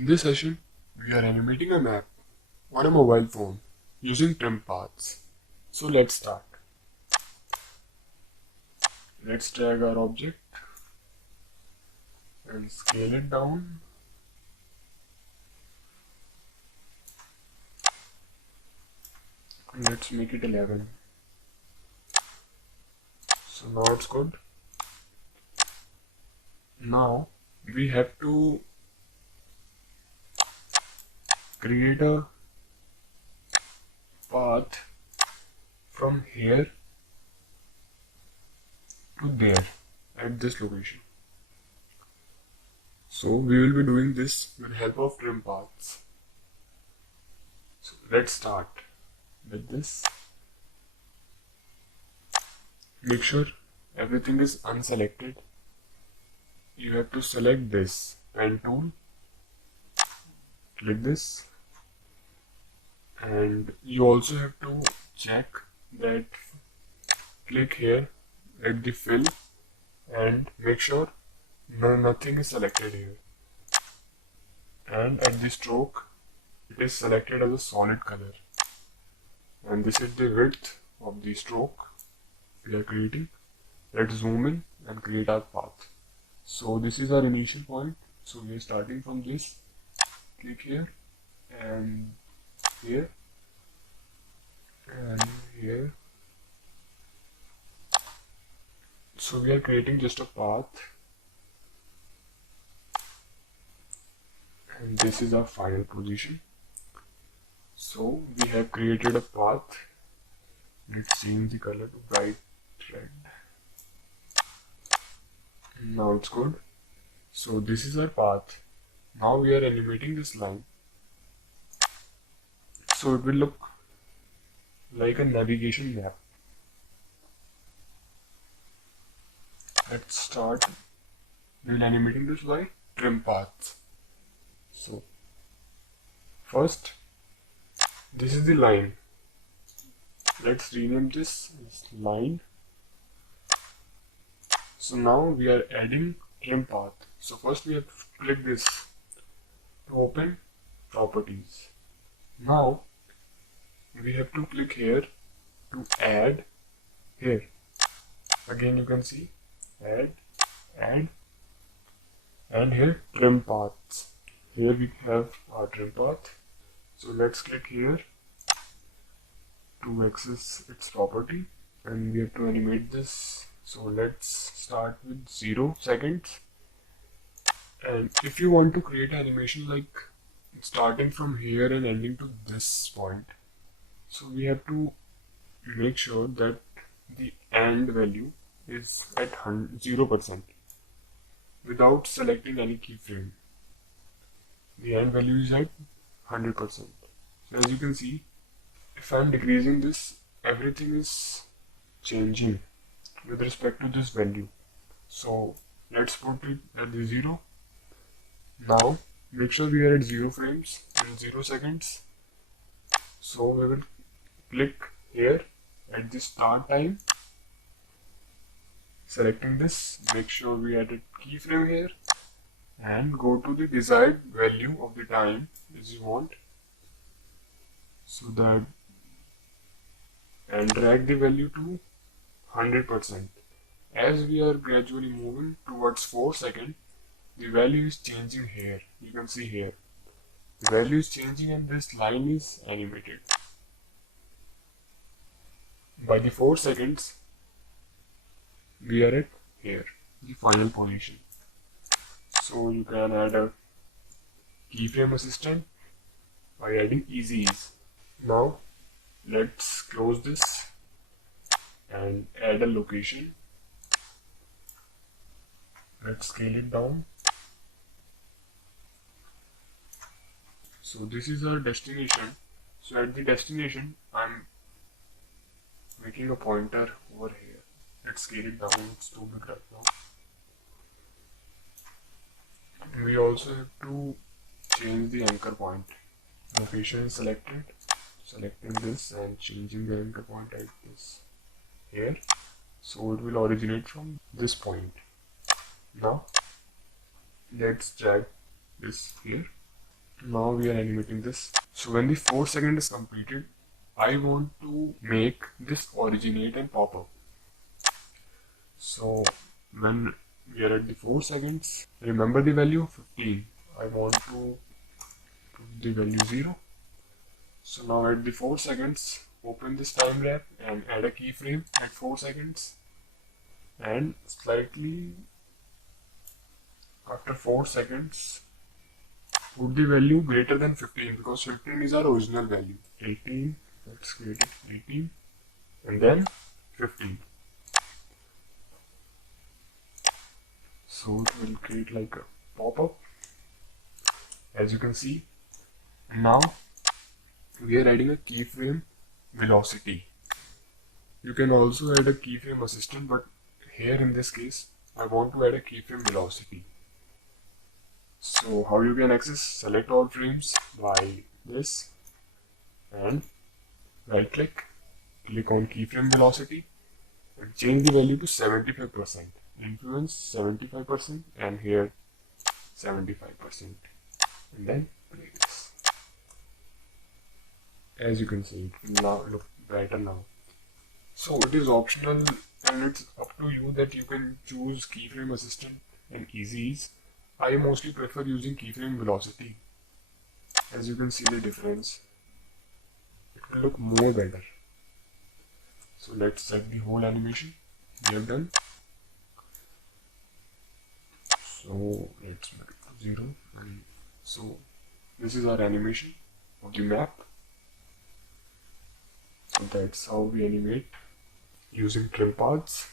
In this session, we are animating a map on a mobile phone using trim paths. So let's start. Let's drag our object and scale it down. Let's make it 11. So now it's good. Now we have to create a path from here to there at this location. So we will be doing this with help of trim paths. So let's start with this. Make sure everything is unselected. You have to select this pen tool, click this, and you also have to check that click here at the fill and make sure nothing is selected here, and at the stroke it is selected as a solid color, and this is the width of the stroke we are creating. Let's zoom in and create our path. So this is our initial point, so we are starting from this. Click here and here and here. So we are creating just a path, and this is our final position. So we have created a path. Let's change the color to bright red. Now it's good. So this is our path. Now we are animating this line, so it will look like a navigation map. Let's start with animating this by trim paths. So first, this is the line. Let's rename this as line. So now we are adding trim path. So first we have to click this to open properties. Now we have to click here to add here. Again you can see add, and here trim paths. Here we have our trim path. So let's click here to access its property, and we have to animate this. So let's start with 0 seconds. And if you want to create animation like starting from here and ending to this point, so we have to make sure that the end value is at 0% without selecting any keyframe. The end value is at 100%. So as you can see, if I am decreasing this, everything is changing with respect to this value. So let's put it at the 0. Now make sure we are at 0 frames in 0 seconds. So we will click here at the start time, selecting this, make sure we added keyframe here, and go to the desired value of the time as you want, so that, and drag the value to 100%. As we are gradually moving towards 4 seconds, the value is changing here. You can see here the value is changing and this line is animated. By the 4 seconds we are at here, the final position. So you can add a keyframe assistant by adding easy ease. Now let's close this and add a location. Let's scale it down. So this is our destination. So at the destination, I'm making a pointer over here. Let's scale it down, it's too big right now. We also have to change the anchor point. Location is selected, selecting this and changing the anchor point at this here. So it will originate from this point. Now let's drag this here Now we are animating this. So when the 4 seconds is completed, I want to make this originate and pop up. So when we are at the 4 seconds, remember the value 15. I want to put the value 0. So now at the 4 seconds, open this time wrap and add a keyframe at 4 seconds. And slightly after 4 seconds, put the value greater than 15 because 15 is our original value. 18, let's create it 18 and then 15. So it will create like a pop-up, as you can see. Now we are adding a keyframe velocity. You can also add a keyframe assistant, but here in this case I want to add a keyframe velocity. So how you can access, select all frames by this and right click, click on keyframe velocity and change the value to 75%. Influence 75% and here 75%, and then play this. As you can see, it will now look brighter now. So it is optional and it's up to you that you can choose keyframe assistant and easy ease. I mostly prefer using keyframe velocity. As you can see the difference, it will look more better. So let's set the whole animation. We have done. So let's make it to 0. And so this is our animation of the map. So that's how we animate using trim paths.